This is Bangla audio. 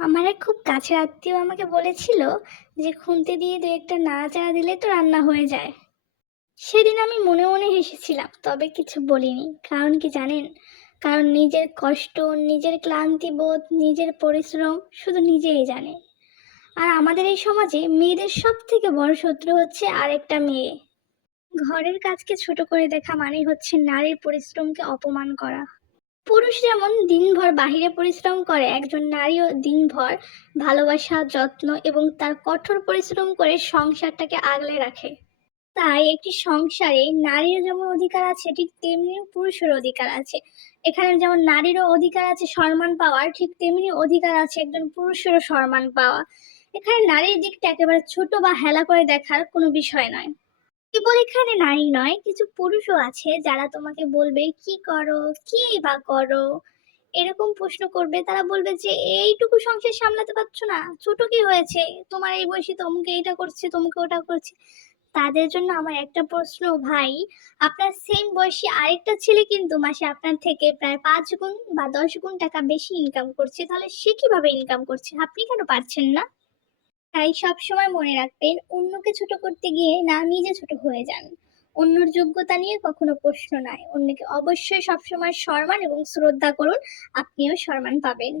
আমার এক খুব কাছের আত্মীয় আমাকে বলেছিল যে খুন্তি দিয়ে দু একটা নাড়াচাড়া দিলে তো রান্না হয়ে যায়। সেদিন আমি মনে মনে হেসেছিলাম, তবে কিছু বলিনি। কারণ কি জানেন? কারণ নিজের কষ্ট, নিজের ক্লান্তি বোধ, নিজের পরিশ্রম শুধু নিজেই জানে। আর আমাদের এই সমাজে মেয়েদের সব থেকে বড় শত্রু হচ্ছে আরেকটা মেয়ে। ঘরের কাজকে ছোট করে দেখা মানেই হচ্ছে নারীর পরিশ্রমকে অপমান করা। পুরুষ যেমন দিনভর বাহিরে পরিশ্রম করে, একজন নারীও দিনভর ভালোবাসা, যত্ন এবং তার কঠোর পরিশ্রম করে সংসারটাকে আগলে রাখে। তাই একটি সংসারে নারীর যেমন অধিকার আছে, ঠিক তেমনি পুরুষের অধিকার আছে। এখানে যেমন নারীরও অধিকার আছে সম্মান পাওয়ার, ঠিক তেমনি অধিকার আছে একজন পুরুষেরও সম্মান পাওয়া। এখানে নারীর দিকটা একেবারে ছোট বা হেলা করে দেখার কোনো বিষয় নয়। কেবল এখানে নারী নয়, কিছু পুরুষও আছে যারা তোমাকে বলবে কি করো, কি বা করো, এরকম প্রশ্ন করবে। তারা বলবে যে এইটুকু সংসার সামলাতে পারছো না, ছোট কি হয়েছে, তোমার এই বয়সে তমুকে এটা করছে, তমুকে ওটা করছে। তাদের জন্য আমার একটা প্রশ্ন, ভাই, আপনার সেম বয়সী আরেকটা ছেলে কিন্তু মাসে আপনার থেকে প্রায় 5 গুণ বা 10 গুণ টাকা বেশি ইনকাম করছে, তাহলে সে কিভাবে ইনকাম করছে, আপনি কেন পারছেন না? তাই সবসময় মনে রাখবেন, অন্যকে ছোট করতে গিয়ে না নিজে ছোট হয়ে যান। অন্যর যোগ্যতা নিয়ে কখনো প্রশ্ন নয়, অন্যকে অবশ্যই সবসময় সম্মান এবং শ্রদ্ধা করুন, আপনিও সম্মান পাবেন।